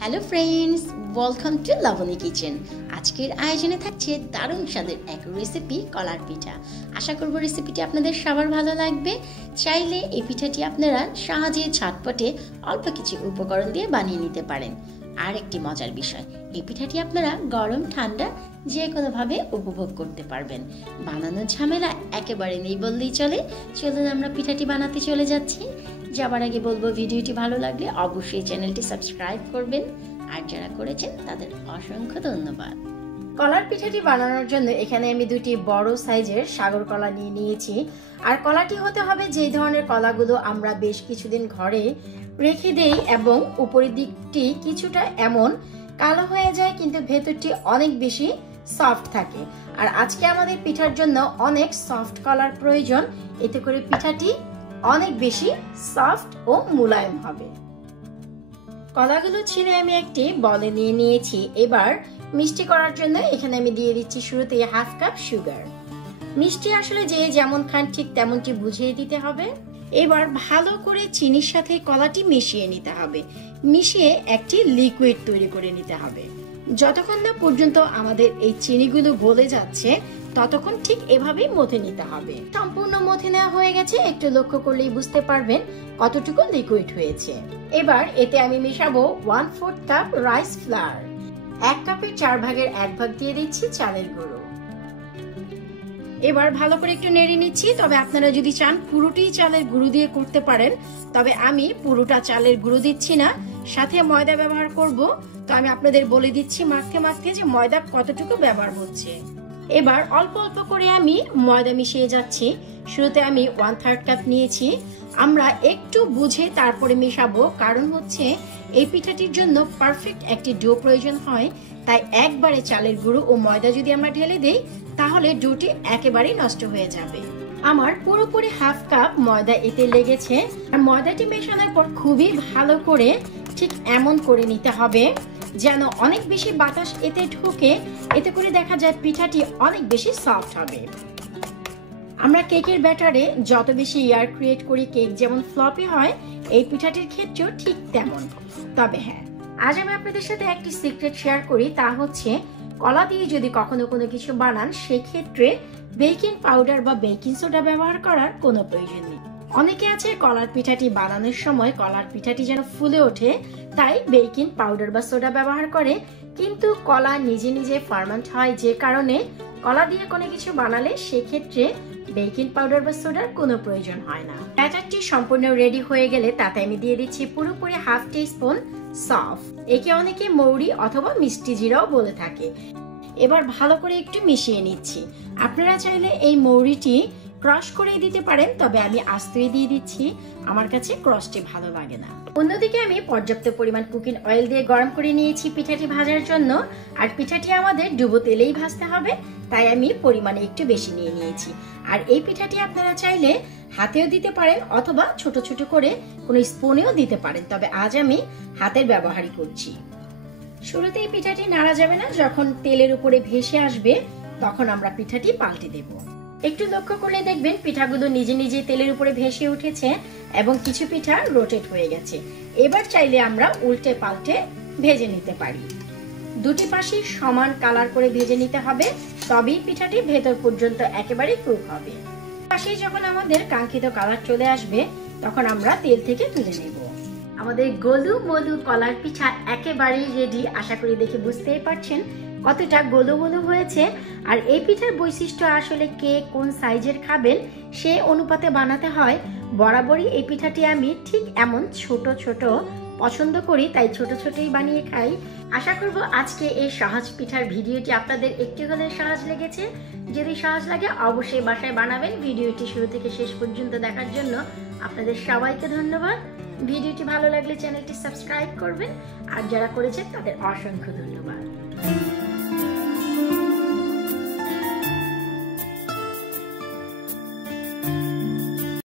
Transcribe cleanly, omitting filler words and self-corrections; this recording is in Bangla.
Hello friends, welcome to Laboni kitchen. আজকের আয়োজনে থাকছে দারুণ স্বাদের এক রেসিপি কলার পিঠা। আশা করব রেসিপিটি আপনাদের সবার ভালো লাগবে। চাইলে এই পিঠাটি আপনারা সহজে ঝটপটে অল্প কিছু উপকরণ দিয়ে বানিয়ে নিতে পারেন। আর একটি মজার বিষয়, এই পিঠাটি আপনারা গরম ঠান্ডা যে কোনোভাবে উপভোগ করতে পারবেন। বানানোর ঝামেলা একেবারে নেই বললেই চলে। চলুন আমরা পিঠাটি বানাতে চলে যাচ্ছি। যাবার আগে বলবো, ভিডিওটি ভালো লাগলে অবশ্যই চ্যানেলটি সাবস্ক্রাইব করবেন, আর যারা করেছেন তাদের অসংখ্য ধন্যবাদ। কলার পিঠাটি বানানোর জন্য এখানে আমি দুটি বড় সাইজের সাগর কলা নিয়ে নিয়েছি। আর কলাটি হতে হবে যেই ধরনের কলাগুলো আমরা বেশ কিছুদিন ঘরে রেখে দেই এবং উপরের দিকটি কিছুটা এমন কালো হয়ে যায় কিন্তু ভেতরটি অনেক বেশি সফট থাকে। আর আজকে আমাদের পিঠার জন্য অনেক সফট কলার প্রয়োজন, এতে করে পিঠাটি অনেক বেশি সফট ও মোলায়েম হবে। কলাগুলো ছিঁড়ে আমি একটি বলে নিয়ে নিয়েছি। এবার মিষ্টি করার জন্য এখানে আমি দিয়ে দিচ্ছি শুরুতে হাফ কাপ সুগার। মিষ্টি আসলে যে যেমন খান ঠিক তেমনটি বুঝিয়ে দিতে হবে। এবার ভালো করে চিনির সাথে কলাটি মিশিয়ে নিতে হবে, মিশিয়ে একটি লিকুইড তৈরি করে নিতে হবে। যতক্ষণ না পর্যন্ত আমাদের এই চিনিগুলো গলে যাচ্ছে ততক্ষণ ঠিক এভাবেই মথে নিতে হবে। সম্পূর্ণ মথে নেওয়া হয়ে গেছে, একটু লক্ষ্য করলেই বুঝতে পারবেন কতটুকু লিকুইড হয়েছে। এবার এতে আমি মেশাবো 1/4 কাপ রাইস ফ্লাওয়ার। 1 কাপের 4 ভাগের 1 ভাগ দিয়ে দিচ্ছি চালের গুঁড়ো। এবার ভালো করে একটু নেড়ে নিচ্ছি। তবে আপনারা যদি চান পুরোটি চালের গুঁড়ো দিয়ে করতে পারেন, তবে আমি পুরোটা চালের গুঁড়ো দিচ্ছি না, সাথে ময়দা ব্যবহার করব। তো আমি আপনাদের বলে দিচ্ছি মাখতে মাখতে যে ময়দা কতটুকু ব্যবহার হচ্ছে। এবার অল্প অল্প করে আমি ময়দা মিশিয়ে যাচ্ছি। শুরুতে আমি 1/3 কাপ নিয়েছি। আমরা একটু বুঝে তারপরে মেশাবো, কারণ হচ্ছে এই পিঠাটির জন্য পারফেক্ট একটি ডো প্রয়োজন হয়। তাই একবারে চালের গুঁড়ো ও ময়দা যদি আমরা ঢেলে দেই তাহলে ডোটি একেবারেই নষ্ট হয়ে যাবে। আমার পুরোপুরি হাফ কাপ ময়দা এতে লেগেছে। আর ময়দাটি মেশানোর পর খুবই ভালো করে ঠিক এমন করে নিতে হবে যেন অনেক বেশি বাতাস এতে ঢুকে, এতে করে দেখা যায় পিঠাটি অনেক বেশি সফট হবে। আমরা কেকের ব্যাটারে যত বেশি এয়ার ক্রিয়েট করি কেক যেমন ফ্লপি হয়, এই পিঠাটির ক্ষেত্রেও ঠিক তেমন। তবে হ্যাঁ, আজ আমি আপনাদের সাথে একটি সিক্রেট শেয়ার করি, তা হচ্ছে কলা দিয়ে যদি কখনো কোনো কিছু বানান সেক্ষেত্রে বেকিং পাউডার বা বেকিং সোডা ব্যবহার করার কোনো প্রয়োজন নেই। অনেকে আছে কলার পিঠাটি বানানোর সময় কলার পিঠাটি যেন ফুলে ওঠে তাই বেকিং পাউডার বা সোডা ব্যবহার করে, কিন্তু কলা নিজে নিজে ফার্মেন্ট হয়, যে কারণে কলা দিয়ে কোনো কিছু বানালে সেক্ষেত্রে বেকিং পাউডার বা সোডার কোনো প্রয়োজন হয় না। ব্যাটারটি সম্পূর্ণ রেডি হয়ে গেলে তাতে আমি দিয়ে দিচ্ছি পুরোপুরি হাফ টিস্পুন সফট। একে অনেকে মৌরি অথবা মিষ্টি জিরাও বলে থাকে। এবার ভালো করে একটু মিশিয়ে নিচ্ছি। আপনারা চাইলে এই মৌরিটি ক্রাশ করে দিতে পারেন, তবে আমি আস্তই দিয়ে দিচ্ছি, আমার কাছে ক্রাশটি ভালো লাগে না। অন্যদিকে আমি পর্যাপ্ত পরিমাণ কুকিং অয়েল দিয়ে গরম করে নিয়েছি পিঠাটি ভাজার জন্য। আর পিঠাটি আমাদের ডুবো তেলেই ভাজতে হবে, তাই আমি পরিমাণে একটু বেশি নিয়ে নিয়েছি। আর এই পিঠাটি আপনারা চাইলে হাতেও দিতে পারেন অথবা ছোট ছোট করে কোনো স্পুনেও দিতে পারেন, তবে আজ আমি হাতের ব্যবহারই করছি। শুরুতে এই পিঠাটি নাড়া যাবে না, যখন তেলের উপরে ভেসে আসবে তখন আমরা পিঠাটি পাল্টে দেব। একটু লক্ষ্য করলে দেখবেন পিঠাগুলো নিজে নিজে তেলের উপরে ভেসে উঠেছে এবং কিছু পিঠা রোটেট হয়ে গেছে। এবার চাইলে আমরা উল্টে পাল্টে ভেজে নিতে পারি। দুটি পাশেই সমান কালার করে ভেজে নিতে হবে, তবেই পিঠাটি ভেতর পর্যন্ত একেবারে কুক হবে। পাশেই যখন আমাদের কাঙ্ক্ষিত কালার চলে আসবে তখন আমরা তেল থেকে তুলে নেব। আমাদের গোলু মলু কলার পিঠা একেবারেই রেডি। আশা করি দেখে বুঝতেই পারছেন কতটা গোলু মলু হয়েছে। আর এই পিঠার বৈশিষ্ট্য আসলে কে কোন সাইজের খাবেন সে অনুপাতে বানাতে হয়। বরাবরই এই পিঠাটি আমি ঠিক এমন ছোট ছোট পছন্দ করি, তাই ছোট ছোটই বানিয়ে খাই। আশা করব আজকে এই সহজ পিঠার ভিডিওটি আপনাদের একটু হলেও সহজ লেগেছে। যদি সহজ লাগে অবশ্যই বাসায় বানাবেন। ভিডিওটি শুরু থেকে শেষ পর্যন্ত দেখার জন্য আপনাদের সবাইকে ধন্যবাদ। ভিডিওটি ভালো লাগলে চ্যানেলটি সাবস্ক্রাইব করবেন, আর যারা করেছেন তাদের অসংখ্য ধন্যবাদ।